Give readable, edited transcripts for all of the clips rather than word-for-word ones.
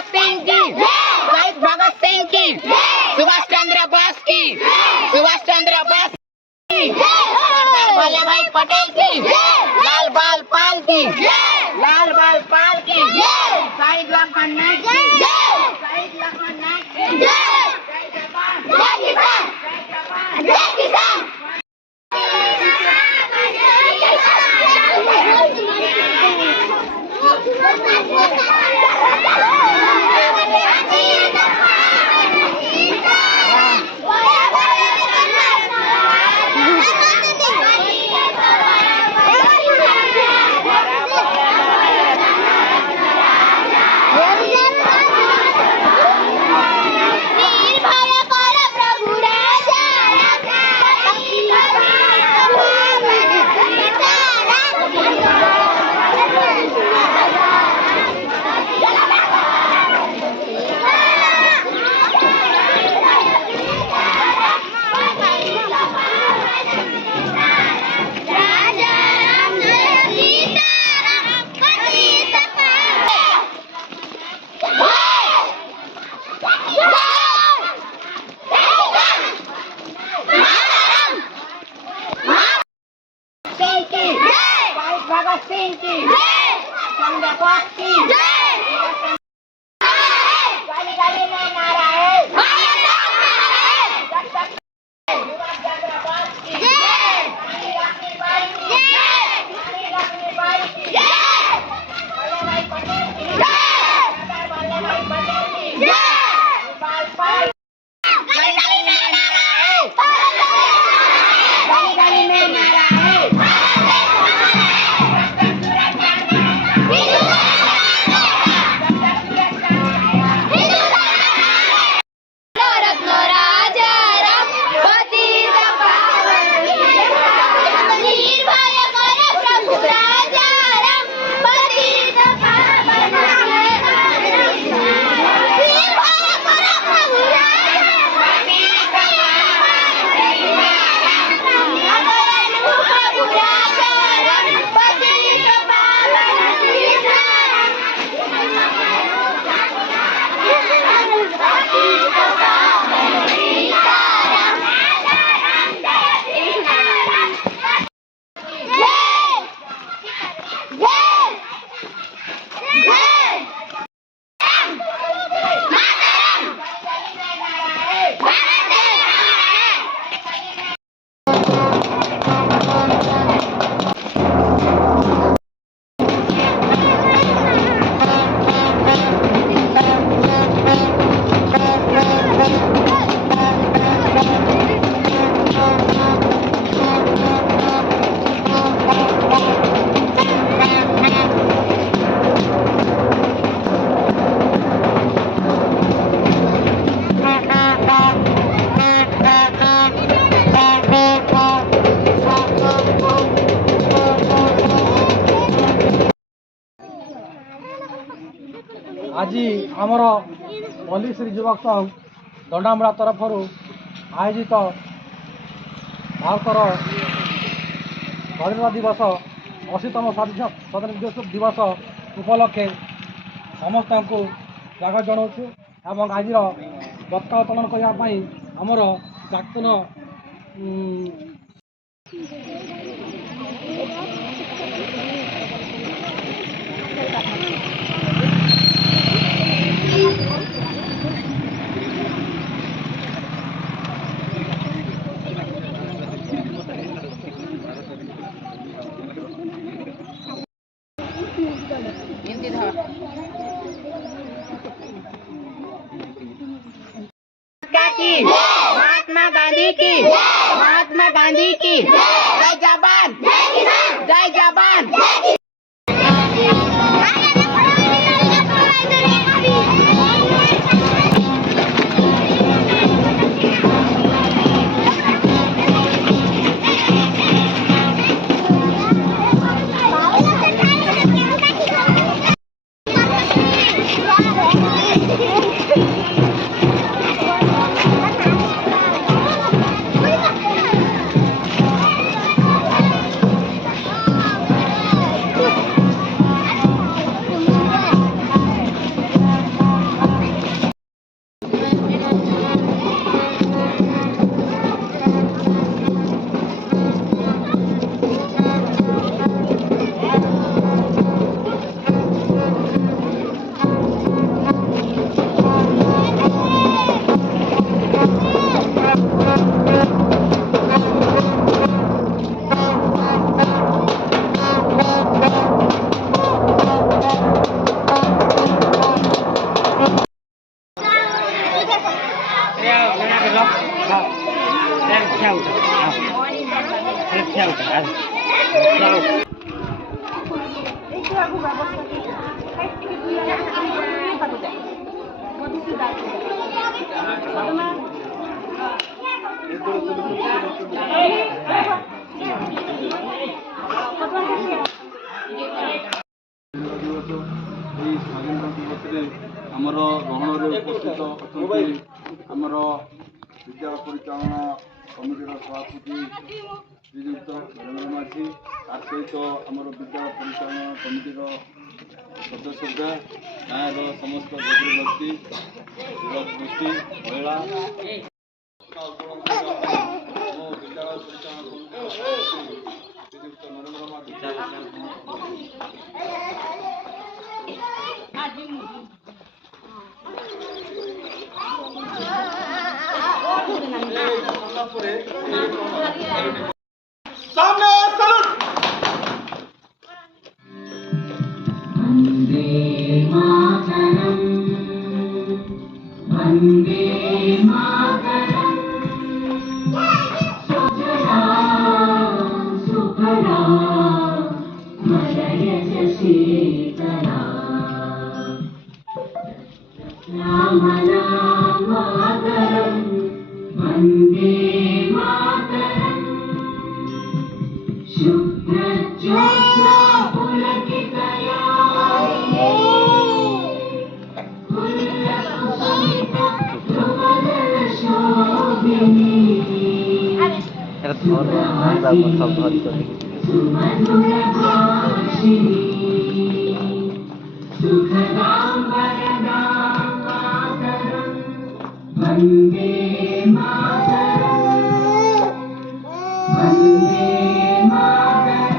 भगत सिंह की, शहीद भगत सिंह की, सुभाष चंद्र बोस की, सुभाष चंद्र बोस की, सरदार वल्लभ भाई पटेल की, लाल बाल पाल की, लाल बाल पाल की, शहीद लखन नायक की, शहीद लखन नायक की, जय जवान जय किसान, जय जवान जय किसान। भगत सिंह की, चंद्र बोस की, गली गली में नारा है, सुभाष चंद्र बोस की, रानी लक्ष्मीबाई की, रानी लक्ष्मीबाई की, वल्लभ भाई पटेल की, सरदार वल्लभ भाई पटेल की, लाल पाल। गली गली में नारा है, गली गली में नारा है। आज आमर पल्लीश्री युवक संघ दंडामुड़ा तरफ आयोजित भारतर स्वाधीनता दिवस 80तम स्वाधीनता दिवस उपलक्षे समस्त को स्वागत जनाऊँ एवं आज पताका उत्तोलन करने आमर प्राक्तन महात्मा गांधी की, महात्मा गांधी की, जय जवान जय जवान। এই স্বাধীনতা দিবসରେ ଆମର ଗ୍ରହଣରେ ଉପସ୍ଥିତ ଅଛନ୍ତି ଆମର ବିଦ୍ୟାଳୟ ପରିଚାଳନା କମିଟିର ସଭାପତି ଶ୍ରୀଯୁକ୍ତ ନରେନ୍ଦ୍ର ମାଝୀ, ତା ସହିତ ଆମର ବିଦ୍ୟାଳୟ ପରିଚାଳନା କମିଟିର ସଦସ୍ୟତା, ଗାଁର ସମସ୍ତ ଗଭୀର ବ୍ୟକ୍ତି, ଯୁବକ ଗୋଷ୍ଠୀ, ମହିଳା ଆମ ବିଦ୍ୟାଳୟ ପରିଚାଳନା କମିଟିର ଶ୍ରୀଯୁକ୍ତ ନରେନ୍ଦ୍ର ମାଝୀ सामने सलूट। वंदे मातरम, वंदे मातरम, सुजला सुफला मलयज शीतला राम राम मातरम, वंदे मातरम, शुभ्रज्योत्स्ना पुलकितया पुल्लकुसुमिता ध्रुवदलशोभिनी सुमधुरभाषिणी सुखदां वरदां मातरं वन्दे मातरं, वन्दे मातरं।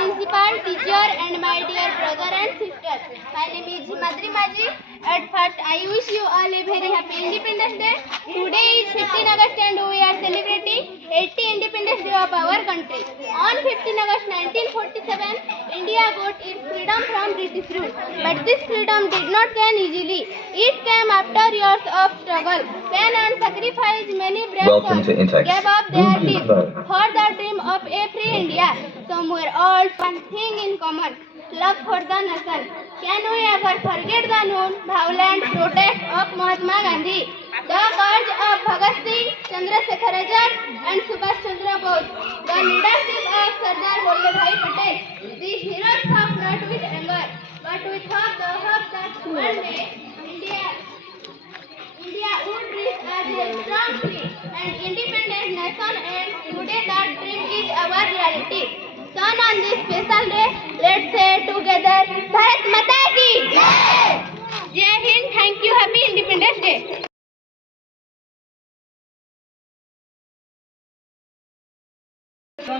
Principal, teacher, and my dear brother and sister. My name is Himadri Maji. At first, I wish you all a very happy Independence Day. Today is 15 August and we are celebrating 80th Independence Day of our country. On 15 August 1947, India got its freedom from British rule. But this freedom did not come easily. It came after years of struggle, pain and sacrifice. Many brave Welcome to Intex. gave up their lives for the dream of a free India. Some were all one thing in common: love for the nation. Can we ever forget the known violent protest of Mahatma Gandhi, the courage of Bhagat Singh, Chandrasekhar Azad, and Subhash Chandra Bose, the leadership of Sardar Vallabhbhai Patel? These heroes fought not with anger, but with hope, the hope that one day India would reach as a strong, free, and independent nation, and today that dream is our reality. So on this special day, let's say together, Bharat Mata Ki Jai! Jai Hind, thank you, happy Independence Day!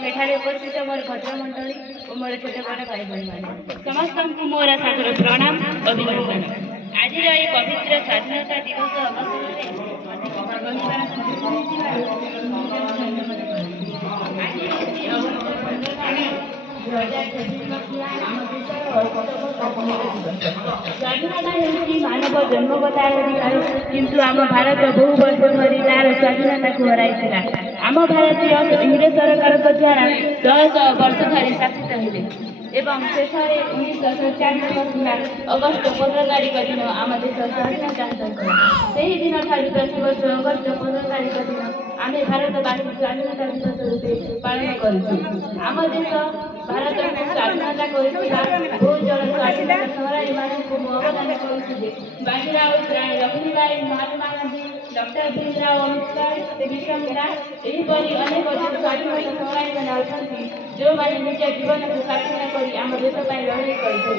एठारे उपस्थित मोर भद्रमंडली और मोर छोट बड़ भाई भाई मैंने समस्त को मोर सादर प्रणाम अभिनंदन। आज ये पवित्र स्वाधीनता दिवस अवसर स्वाधीनता हेउछि मानव जन्मगत अधिकार, किंतु आम भारत बहु वर्ष धरि तार स्वाधीनता को हराइथिला। आम भारतीय इंग्रेज सरकार द्वारा 100 वर्ष धरी शासित हेले एवं शेषे 1947 मसीहा अगस्त 15 तारिख दिन आम देश स्वाधीनता हासिल कले से दिन ठारू प्रति वर्ष अगस्त 15 तारिख दिन आम भारतवासी स्वाधीनता दिवस रूपे पालन करुँ। आम देश भारत को स्वाधीनता कर बहुत जन स्वाधीनता संग्रामी मानक अवदान करुचे बाजीराव राणी लक्ष्मीबाई महात्मा गांधी डॉक्टर भीमराव अम्बेडकर विश्वामित्रा एहीपरि अनेक स्वाधीनता संग्रामी मैंने अच्छा जो मैंने निज जीवन को सार्थक कर आम देश लड़ाई करते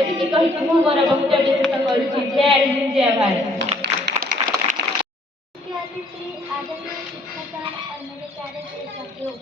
एति कही मु मोर वक्तव्य शेष करुच्ची। जय हिंद जय भारत। आदरणीय शिक्षकगण और मेरे प्यारे देशवासियों,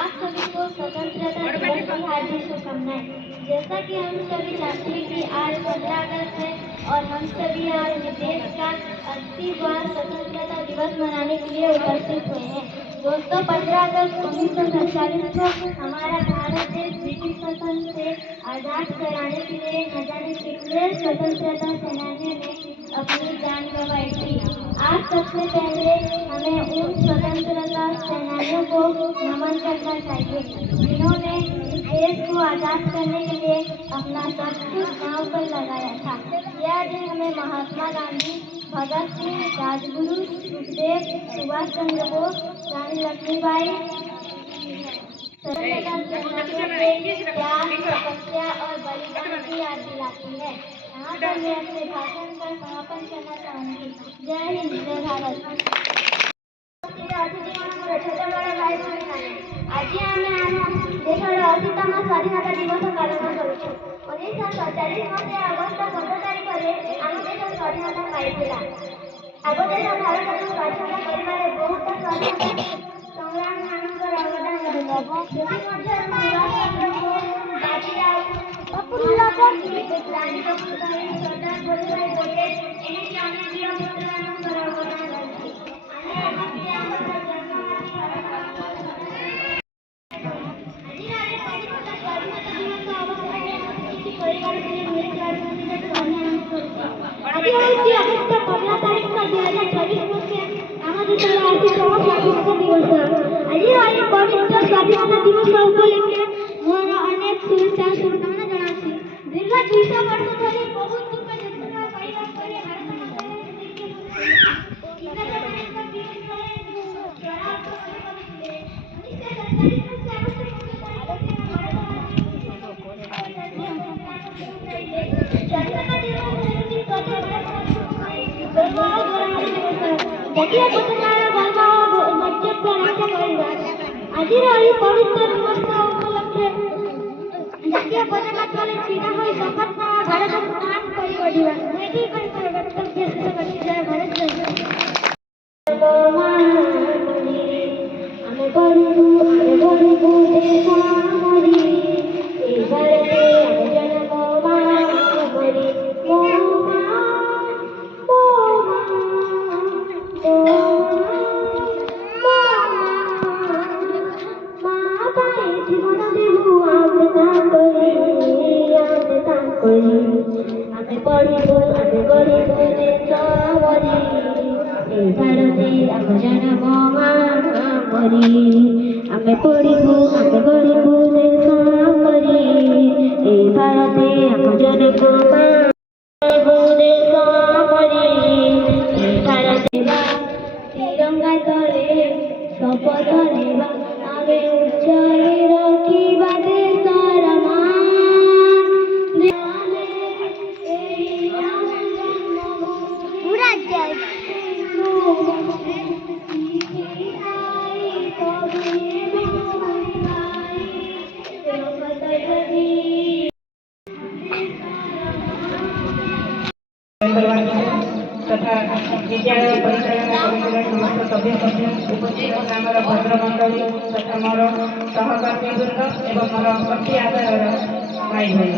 आप सभी को स्वतंत्रता दिवस की हार्दिक शुभकामनाएं। जैसा कि हम सभी जानते हैं कि आज 15 अगस्त है और हम सभी आज देश का 80वां स्वतंत्रता दिवस मनाने के लिए उपस्थित हुए हैं। दोस्तों, 15 अगस्त 1947 को हमारा भारत देश ब्रिटिश शासन से आजाद कराने के लिए न जाने कितने स्वतंत्रता सेनानियों ने अपनी जान गंवाई थी। आज सबसे पहले हमें उन स्वतंत्रता सेनानियों को नमन करना चाहिए जिन्होंने इस देश को आजाद करने के लिए अपना सब कुछ दांव पर लगाया था। यह दिन हमें महात्मा गांधी, भगत सिंह, राजगुरु, सुखदेव, सुभाष चंद्र बोस, रानी लक्ष्मीबाई स्वतंत्रता सेनानियों के त्याग, तपस्या और बलिदान की याद दिलाती है। यहाँ पर मैं अपने भाषण का समापन करना चाहूँगी। जय हिंद जय भारत। छोटे बड़ भाई भଉଣୀ आज आम देशर 80तम स्वाधीनता दिवस पालन करुँ। 1947 मसीहा अगस्त 15 तारिख में आम देश स्वाधीनता पाइला। आग देश भारत को स्वाधीनता कर बहुत स्वाधीनता संग्राम मानकर अवदान स्वाधीनता दिवस उपलक्षे मोर अनेक शुभेच्छा शुभकामना जनासी। दीर्घ 200 वर्ष धरी बहुत दुख जंत्रणा पाइबा परे भारत आज पवित्र दिवस उपलक्षे जातीय पताका तले छीड़ा हो शपथ भारत को महान करी बढ़िया मैं वक्तव्य शेष करती। जय भारत जय तिरंगा तले शपथ नेबा आगे उच्चारे रखिबा देशर मान पूरा जय तथा विद्यालय परिचालना समितिर समस्त सभ्य उपस्थित ग्रामर भद्रमंडली तथा मोर सहकर्मीवृंद एवं मोर अति आदर भाई भाई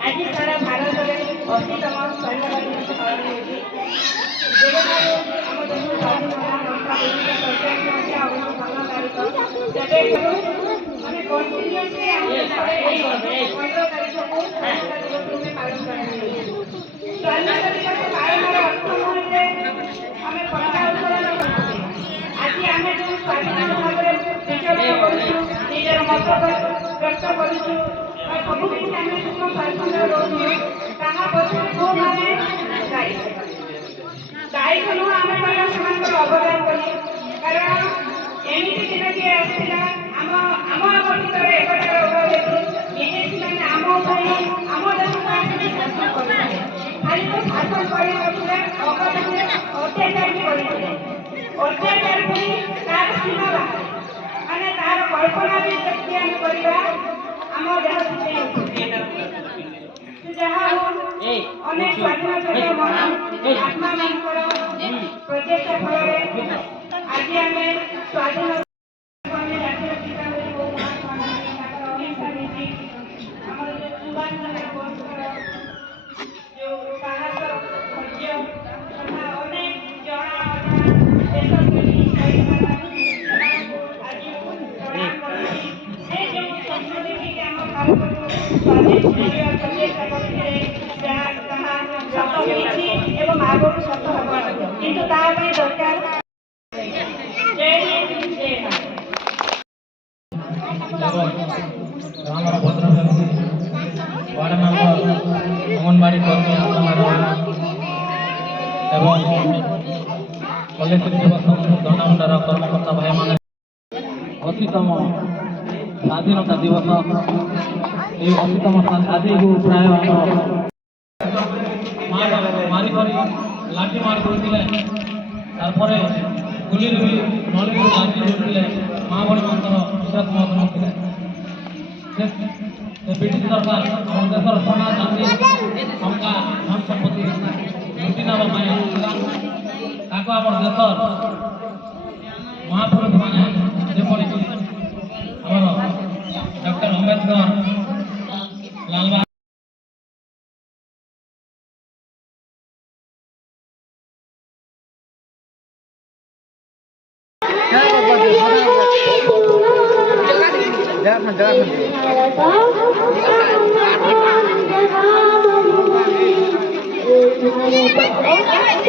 आज सारा भारत में 80तम स्वाधीनता दिवस पालन होती आम देश स्वाधीनता मैंने कंटिन्यूअसली पालन कर स्वाधीनता दिवस पालन अर्थ हमें पता उत्तोलन କଷ୍ଟ କରୁଛୁ ବା ସବୁ କିଛି ଆମେ ସୁଖ ସ୍ୱାଚ୍ଛନ୍ଦ୍ୟ ରହୁଛୁ ତାହା ପଛରେ କୋଉମାନେ ଦାୟୀ ଦାୟୀକୁ ନୁହଁ ଆମେ କହିବା ସେମାନଙ୍କର ଅବଦାନ କରି କାରଣ ଏମିତି ଦିନଟିଏ ଆସିଥିଲା ଆମ ଭିତରେ ଏକତା ରୋଗ ହେତୁ ବିଦେଶୀ ମାନେ ଆମ ଉପରେ ଆମ ଦେଶକୁ ଆସିକି ଶାସନ କରୁଥିଲେ ଖାଲି ତ ଶାସନ କରିନଥିଲେ ଅତ୍ୟାଚାର ବି କରିଥିଲେ ଅତ୍ୟାଚାର ପୁଣି ତାର ସୀମା ବାହାରେ ମାନେ ତାର କଳ୍ପନା ବି ଯଦି ଆମେ କରିବା ଆମ ଦେହ ଶୀତେଇ ଉଠୁଛି ଯାହା ହଉ ଅନେକ ସ୍ୱାଧୀନତା ଆତ୍ମା ମାନଙ୍କର ପ୍ରଚେଷ୍ଟା ଫଳରେ ଆଜି ଆମେ ସ୍ୱାଧୀନ ଜାତୀୟ ପିତା ଯୋଉ ଅହିଂସା ନୀତି ଆମର ଯୋଉ ସୁଭାଷ ଚନ୍ଦ୍ର ବୋଷଙ୍କର ଯୋଉ ସାହସ ଧୈର୍ଯ୍ୟ ତଥା ଅନେକ ଜଣା ଦେଶପ୍ରେମୀ ଶହୀଦମାନଙ୍କୁ ଆଜି ପ୍ରଣାମ କରୁଛି ସେ ଯେଉଁ ସ୍ୱପ୍ନ ଦେଖିକି ଆମ ଭାରତକୁ ସ୍ୱାଧୀନ କରିବା ପ୍ରଚେଷ୍ଟା କରିଥିଲେ ତାହା ସତ ହୋଇଛି ଏବଂ ଆଗକୁ ସତ ହେବ କିନ୍ତୁ ତା ପାଇଁ ଦରକାର ଜୟ ହିନ୍ଦ ଜୟ ଭାରତ। ଆମର ଭଦ୍ରକ ୱାର୍ଡ ମେମ୍ବର ଅଙ୍ଗନବାଡ଼ି କର୍ମୀ ଏବଂ କଲେଜ ଦିବସ ଦଣ୍ଡମୁଣ୍ଡର କର୍ମକର୍ତ୍ତା ଭାଇମାନେ ଅଶୀତମ ସ୍ୱାଧୀନତା ଦିବସ এই অন্যতম আজই প্রায় আমার মারিকরি লাঠি মার করলে তারপরে গুলির নলির লাঠি করলে মা বড় মাত্র বিশেষ মত নଥିଲେ ব্রিটিশ সরকার আমার দেশের সোনা চাঁদি টঙ্কা ধন সম্পত্তি লুটি নেওয়া ପାଇଁ আসଥିଲା ତାକୁ ଆମର ଦେଶର ମହାପୁରୁଷ ମାନେ ଯେପରିକି ଆମର ଡକ୍ଟର ଅମ୍ବେଦକର ଲାଲ Jai